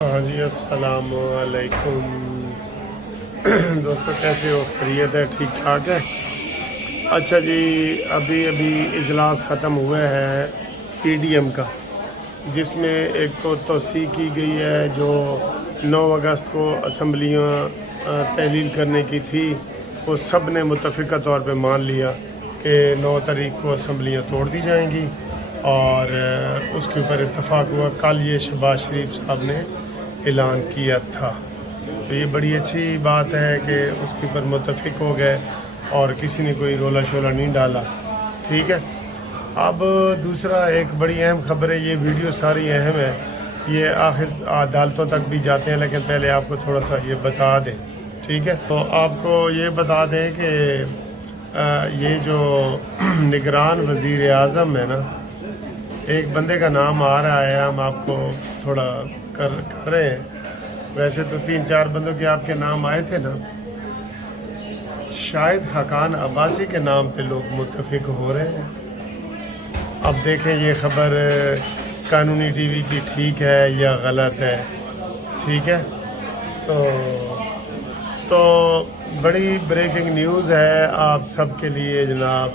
ہاں جی، السلام علیکم دوستو، کیسے ہو؟ خیریت ہے؟ ٹھیک ٹھاک ہے؟ اچھا جی، ابھی اجلاس ختم ہوا ہے پی ڈی ایم کا، جس میں ایک تو توسیع کی گئی ہے جو 9 اگست کو اسمبلیاں تحلیل کرنے کی تھی، وہ سب نے متفقہ طور پہ مان لیا کہ 9 تاریخ کو اسمبلیاں توڑ دی جائیں گی، اور اس کے اوپر اتفاق ہوا۔ کل یہ شہباز شریف صاحب نے اعلان کیا تھا، تو یہ بڑی اچھی بات ہے کہ اس کے اوپر متفق ہو گئے اور کسی نے کوئی رولا شولا نہیں ڈالا۔ ٹھیک ہے، اب دوسرا ایک بڑی اہم خبر ہے، یہ ویڈیو ساری اہم ہے، یہ آخر عدالتوں تک بھی جاتے ہیں، لیکن پہلے آپ کو تھوڑا سا یہ بتا دیں۔ ٹھیک ہے، تو آپ کو یہ بتا دیں کہ یہ جو نگران وزیر اعظم ہے نا، ایک بندے کا نام آ رہا ہے، ہم آپ کو تھوڑا کر رہے ہیں۔ ویسے تو 3-4 بندوں کے آپ کے نام آئے تھے نا، شاید خاقان عباسی کے نام پہ لوگ متفق ہو رہے ہیں۔ اب دیکھیں یہ خبر قانونی ٹی وی کی ٹھیک ہے یا غلط ہے۔ ٹھیک ہے، تو بڑی بریکنگ نیوز ہے آپ سب کے لیے جناب،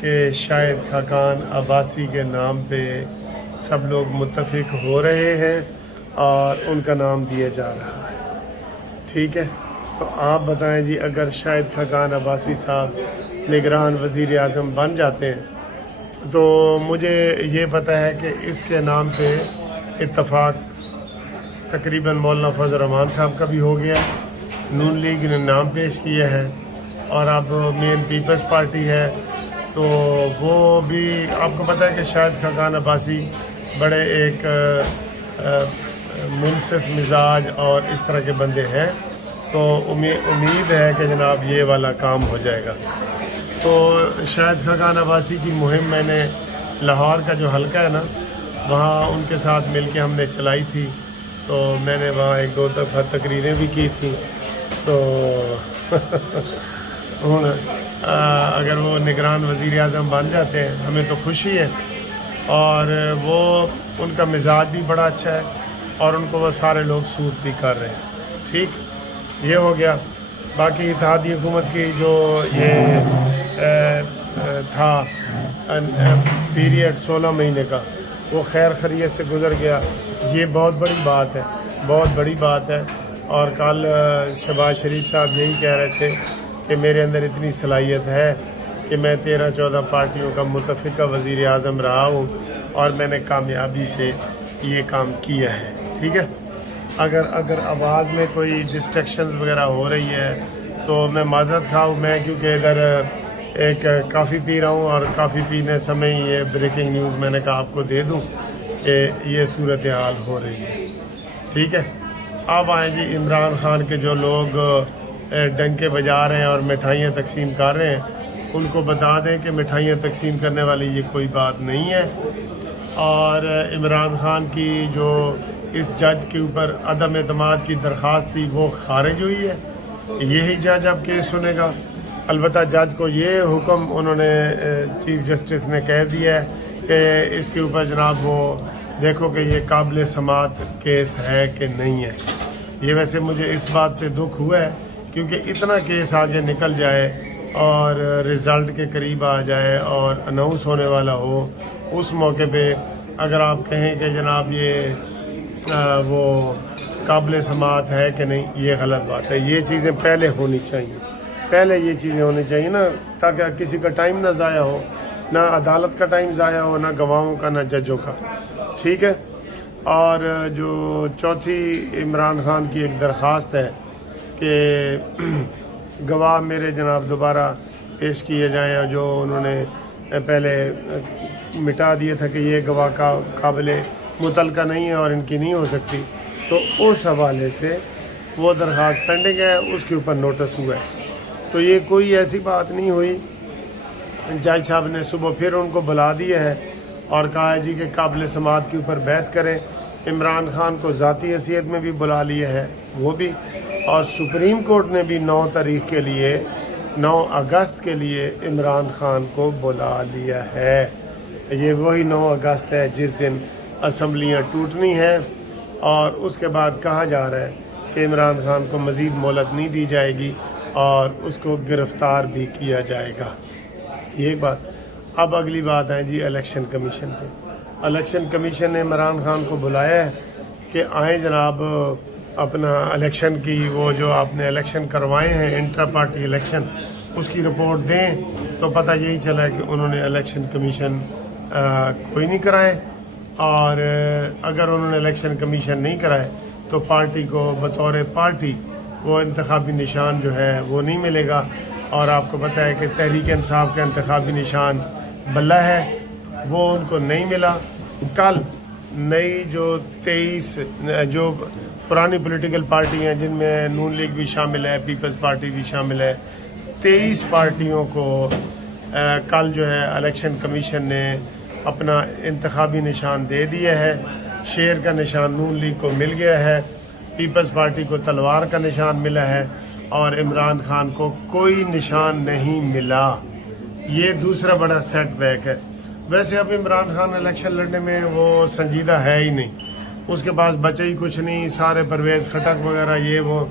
کہ شاید خاقان عباسی کے نام پہ سب لوگ متفق ہو رہے ہیں اور ان کا نام دیا جا رہا ہے۔ ٹھیک ہے، تو آپ بتائیں جی، اگر شاید خاقان عباسی صاحب نگران وزیر اعظم بن جاتے ہیں تو مجھے یہ پتہ ہے کہ اس کے نام پہ اتفاق تقریباً مولانا فضل الرحمان صاحب کا بھی ہو گیا، نون لیگ نے نام پیش کیا ہے، اور اب مین پیپلز پارٹی ہے، تو وہ بھی آپ کو پتہ ہے کہ شاید خاقان عباسی بڑے ایک منصف مزاج اور اس طرح کے بندے ہیں، تو امید ہے کہ جناب یہ والا کام ہو جائے گا۔ تو شاید خاقان عباسی کی مہم میں نے لاہور کا جو حلقہ ہے نا، وہاں ان کے ساتھ مل کے ہم نے چلائی تھی، تو میں نے وہاں 1-2 دفعہ تقریریں بھی کی تھیں۔ تو ہوں اگر وہ نگران وزیر اعظم بن جاتے ہیں ہمیں تو خوشی ہے، اور وہ ان کا مزاج بھی بڑا اچھا ہے، اور ان کو وہ سارے لوگ سوٹ بھی کر رہے ہیں۔ ٹھیک، یہ ہو گیا۔ باقی اتحادی حکومت کی جو یہ تھا پیریڈ 16 مہینے کا، وہ خیر خیریت سے گزر گیا، یہ بہت بڑی بات ہے، بہت بڑی بات ہے۔ اور کل شہباز شریف صاحب یہی کہہ رہے تھے کہ میرے اندر اتنی صلاحیت ہے کہ میں 13-14 پارٹیوں کا متفقہ وزیر اعظم رہا ہوں، اور میں نے کامیابی سے یہ کام کیا ہے۔ ٹھیک ہے، اگر آواز میں کوئی ڈسٹریکشنز وغیرہ ہو رہی ہے تو میں معذرت خواہ ہوں، میں کیونکہ ادھر ایک کافی پی رہا ہوں، اور کافی پینے سمے ہی یہ بریکنگ نیوز میں نے کہا آپ کو دے دوں کہ یہ صورتحال ہو رہی ہے۔ ٹھیک ہے، اب آئیں جی عمران خان کے جو لوگ ڈنکے بجا رہے ہیں اور مٹھائیاں تقسیم کر رہے ہیں، ان کو بتا دیں کہ مٹھائیاں تقسیم کرنے والی یہ کوئی بات نہیں ہے، اور عمران خان کی جو اس جج کے اوپر عدم اعتماد کی درخواست تھی وہ خارج ہوئی ہے۔ یہی جج اب کیس سنے گا۔ البتہ جج کو یہ حکم انہوں نے چیف جسٹس نے کہہ دیا ہے کہ اس کے اوپر جناب وہ دیکھو کہ یہ قابل سماعت کیس ہے کہ نہیں ہے۔ یہ ویسے مجھے اس بات پہ دکھ ہوا ہے، کیونکہ اتنا کیس آگے نکل جائے اور رزلٹ کے قریب آ جائے اور اناؤنس ہونے والا ہو، اس موقع پہ اگر آپ کہیں کہ جناب یہ وہ قابل سماعت ہے کہ نہیں، یہ غلط بات ہے۔ یہ چیزیں پہلے ہونی چاہیے، پہلے یہ چیزیں ہونی چاہیے نا، تاکہ کسی کا ٹائم نہ ضائع ہو، نہ عدالت کا ٹائم ضائع ہو، نہ گواہوں کا، نہ ججوں کا۔ ٹھیک ہے، اور جو چوتھی عمران خان کی ایک درخواست ہے کہ گواہ میرے جناب دوبارہ پیش کیے جائیں، اور جو انہوں نے پہلے مٹا دیا تھا کہ یہ گواہ کا قابل متعلقہ نہیں ہے اور ان کی نہیں ہو سکتی، تو اس حوالے سے وہ درخواست پینڈنگ ہے، اس کے اوپر نوٹس ہوا ہے۔ تو یہ کوئی ایسی بات نہیں ہوئی، جج صاحب نے صبح پھر ان کو بلا دیا ہے اور کہا ہے جی کہ قابل سماعت کے اوپر بحث کریں۔ عمران خان کو ذاتی حیثیت میں بھی بلا لیا ہے وہ بھی، اور سپریم کورٹ نے بھی 9 تاریخ کے لیے، 9 اگست کے لیے عمران خان کو بلا لیا ہے۔ یہ وہی 9 اگست ہے جس دن اسمبلیاں ٹوٹنی ہیں، اور اس کے بعد کہا جا رہا ہے کہ عمران خان کو مزید مہلت نہیں دی جائے گی اور اس کو گرفتار بھی کیا جائے گا. یہ بات. اب اگلی بات ہے جی الیکشن کمیشن پہ. الیکشن کمیشن نے عمران خان کو بلایا ہے کہ آئیں جناب اپنا الیکشن کی وہ جو آپ نے الیکشن کروائے ہیں انٹر پارٹی الیکشن اس کی رپورٹ دیں. تو پتہ یہی چلا ہے کہ انہوں نے الیکشن کمیشن کوئی نہیں کرائے، اور اگر انہوں نے الیکشن کمیشن نہیں کرائے تو پارٹی کو بطور پارٹی وہ انتخابی نشان جو ہے وہ نہیں ملے گا. اور آپ کو پتہ ہے کہ تحریک انصاف کا انتخابی نشان بلہ ہے، وہ ان کو نہیں ملا. کل نئی جو 23 جو پرانی پولیٹیکل پارٹی ہیں جن میں نون لیگ بھی شامل ہے، پیپلز پارٹی بھی شامل ہے، 23 پارٹیوں کو کل جو ہے الیکشن کمیشن نے اپنا انتخابی نشان دے دیا ہے. شیر کا نشان نون لیگ کو مل گیا ہے، پیپلز پارٹی کو تلوار کا نشان ملا ہے، اور عمران خان کو کوئی نشان نہیں ملا. یہ دوسرا بڑا سیٹ بیک ہے. ویسے اب عمران خان الیکشن لڑنے میں وہ سنجیدہ ہے ہی نہیں، اس کے پاس بچے ہی کچھ نہیں، سارے پرویز خٹک وغیرہ یہ وہ.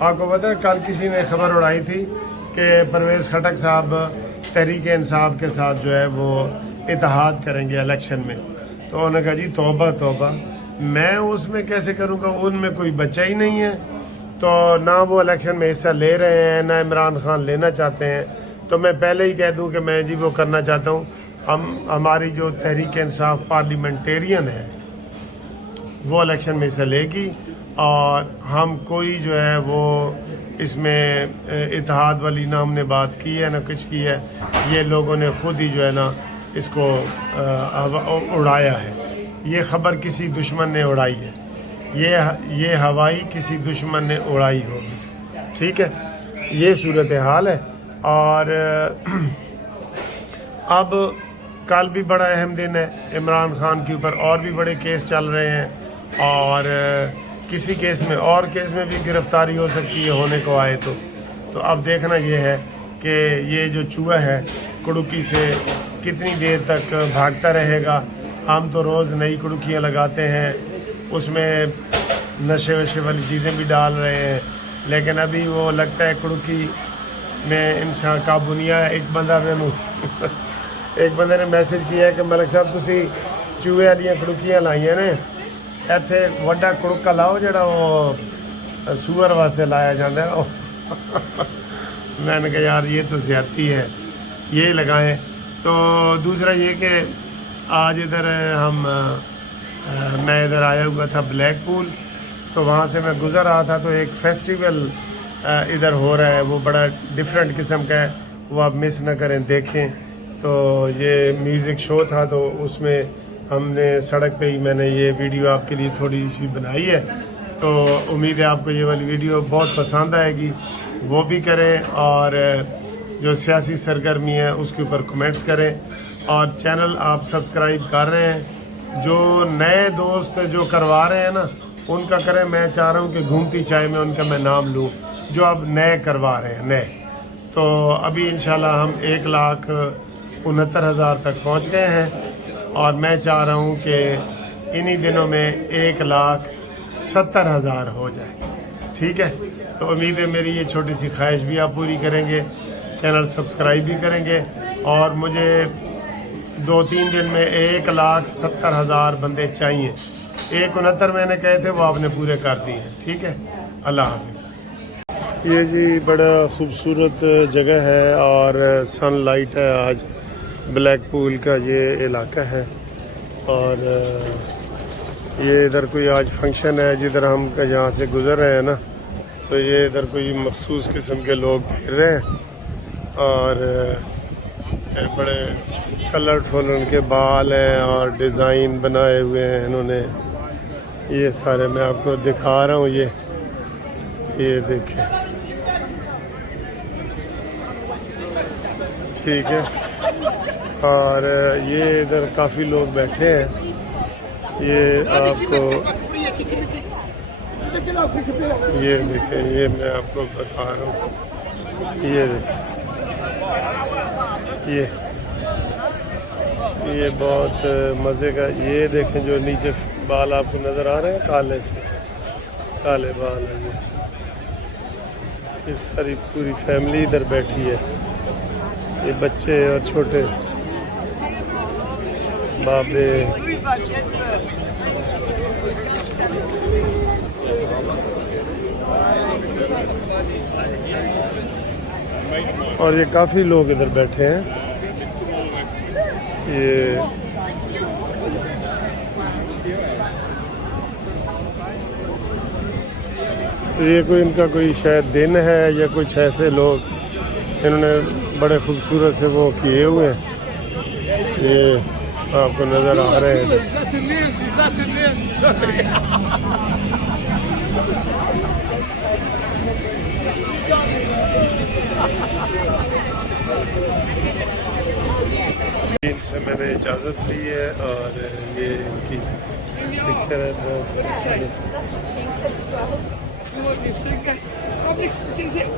آپ کو پتہ ہے کل کسی نے خبر اڑائی تھی کہ پرویز خٹک صاحب تحریک انصاف کے ساتھ جو ہے وہ اتحاد کریں گے الیکشن میں. تو انہوں نے کہا جی توبہ توبہ، میں اس میں کیسے کروں گا، ان میں کوئی بچہ ہی نہیں ہے. تو نہ وہ الیکشن میں حصہ لے رہے ہیں نہ عمران خان لینا چاہتے ہیں. تو میں پہلے ہی کہہ دوں کہ میں جی وہ کرنا چاہتا ہوں. ہماری جو تحریک انصاف پارلیمنٹیرین ہے وہ الیکشن میں حصہ لے گی، اور ہم کوئی جو ہے وہ اس میں اتحاد والی نہ ہم نے بات کی ہے نہ کچھ کی ہے. یہ لوگوں نے خود ہی جو ہے نا اس کو اڑایا ہے. یہ خبر کسی دشمن نے اڑائی ہے، یہ ہوائی کسی دشمن نے اڑائی ہوگی. ٹھیک ہے، یہ صورتحال ہے. اور اب کل بھی بڑا اہم دن ہے. عمران خان کے اوپر اور بھی بڑے کیس چل رہے ہیں، اور کسی کیس میں اور کیس میں بھی گرفتاری ہو سکتی ہے ہونے کو آئے تو اب دیکھنا یہ ہے کہ یہ جو چوہا ہے کڑکی سے کتنی دیر تک بھاگتا رہے گا. ہم تو روز نئی کڑکیاں لگاتے ہیں، اس میں نشے وشے والی چیزیں بھی ڈال رہے ہیں، لیکن ابھی وہ لگتا ہے کڑکی میں انسان قابو نہیں آیا. ایک بندے نے میسج کیا ہے کہ ملک صاحب تسی چوہے والی کڑکیاں لائیاں نے، ਇੱਥੇ ਵੱਡਾ کڑکا لاؤ جڑا وہ سور واسطے لایا جاتا ہے. میں نے کہا یار یہ تو زیادتی ہے، یہ لگائیں. تو دوسرا یہ کہ آج ادھر میں ادھر آیا ہوا تھا بلیک پول، تو وہاں سے میں گزر رہا تھا تو ایک فیسٹیول ادھر ہو رہا ہے، وہ بڑا ڈفرینٹ قسم کا ہے، وہ آپ مس نہ کریں دیکھیں. تو یہ میوزک شو تھا، تو اس میں ہم نے سڑک پہ ہی میں نے یہ ویڈیو آپ کے لیے تھوڑی سی بنائی ہے. تو امید ہے آپ کو یہ والی ویڈیو بہت پسند آئے گی، وہ بھی کریں، اور جو سیاسی سرگرمی ہے اس کے اوپر کمنٹس کریں، اور چینل آپ سبسکرائب کر رہے ہیں. جو نئے دوست جو کروا رہے ہیں نا ان کا کریں. میں چاہ رہا ہوں کہ گھومتی چائے میں ان کا میں نام لوں جو اب نئے کروا رہے ہیں نئے. تو ابھی انشاءاللہ ہم 1,69,000 تک پہنچ گئے ہیں، اور میں چاہ رہا ہوں کہ انہی دنوں میں 1,70,000 ہو جائے. ٹھیک ہے، تو امید ہے میری یہ چھوٹی سی خواہش بھی آپ پوری کریں گے، چینل سبسکرائب بھی کریں گے، اور مجھے 2-3 دن میں 1,70,000 بندے چاہیے. 169 میں نے کہے تھے وہ آپ نے پورے کر دیے ہیں. ٹھیک ہے، اللہ حافظ. یہ جی بڑا خوبصورت جگہ ہے اور سن لائٹ ہے. آج بلیک پول کا یہ علاقہ ہے، اور یہ ادھر کوئی آج فنکشن ہے جدھر ہم یہاں سے گزر رہے ہیں نا، تو یہ ادھر کوئی مخصوص قسم کے لوگ پھر رہے ہیں، اور بڑے کلرفل ان کے بال ہیں اور ڈیزائن بنائے ہوئے ہیں انہوں نے. یہ سارے میں آپ کو دکھا رہا ہوں، یہ دیکھیں. ٹھیک ہے، اور یہ ادھر کافی لوگ بیٹھے ہیں. یہ آپ کو یہ دیکھیں، یہ میں آپ کو بتا رہا ہوں، یہ دیکھیں، یہ بہت مزے کا. یہ دیکھیں جو نیچے بال آپ کو نظر آ رہے ہیں کالے سے، کالے بال ہیں یہ ساری پوری فیملی ادھر بیٹھی ہے، یہ بچے اور چھوٹے بابے. اور یہ کافی لوگ ادھر بیٹھے ہیں، یہ کوئی ان کا کوئی شاید دن ہے یا کچھ ایسے لوگ انہوں نے بڑے خوبصورت سے وہ کیے ہوئے ہیں، یہ آپ کو نظر آ رہے ہیں. ان سے میں نے اجازت لی ہے اور یہ ان کی پکچر ہے That's what she said as well. You want me to think? Probably, what do you think?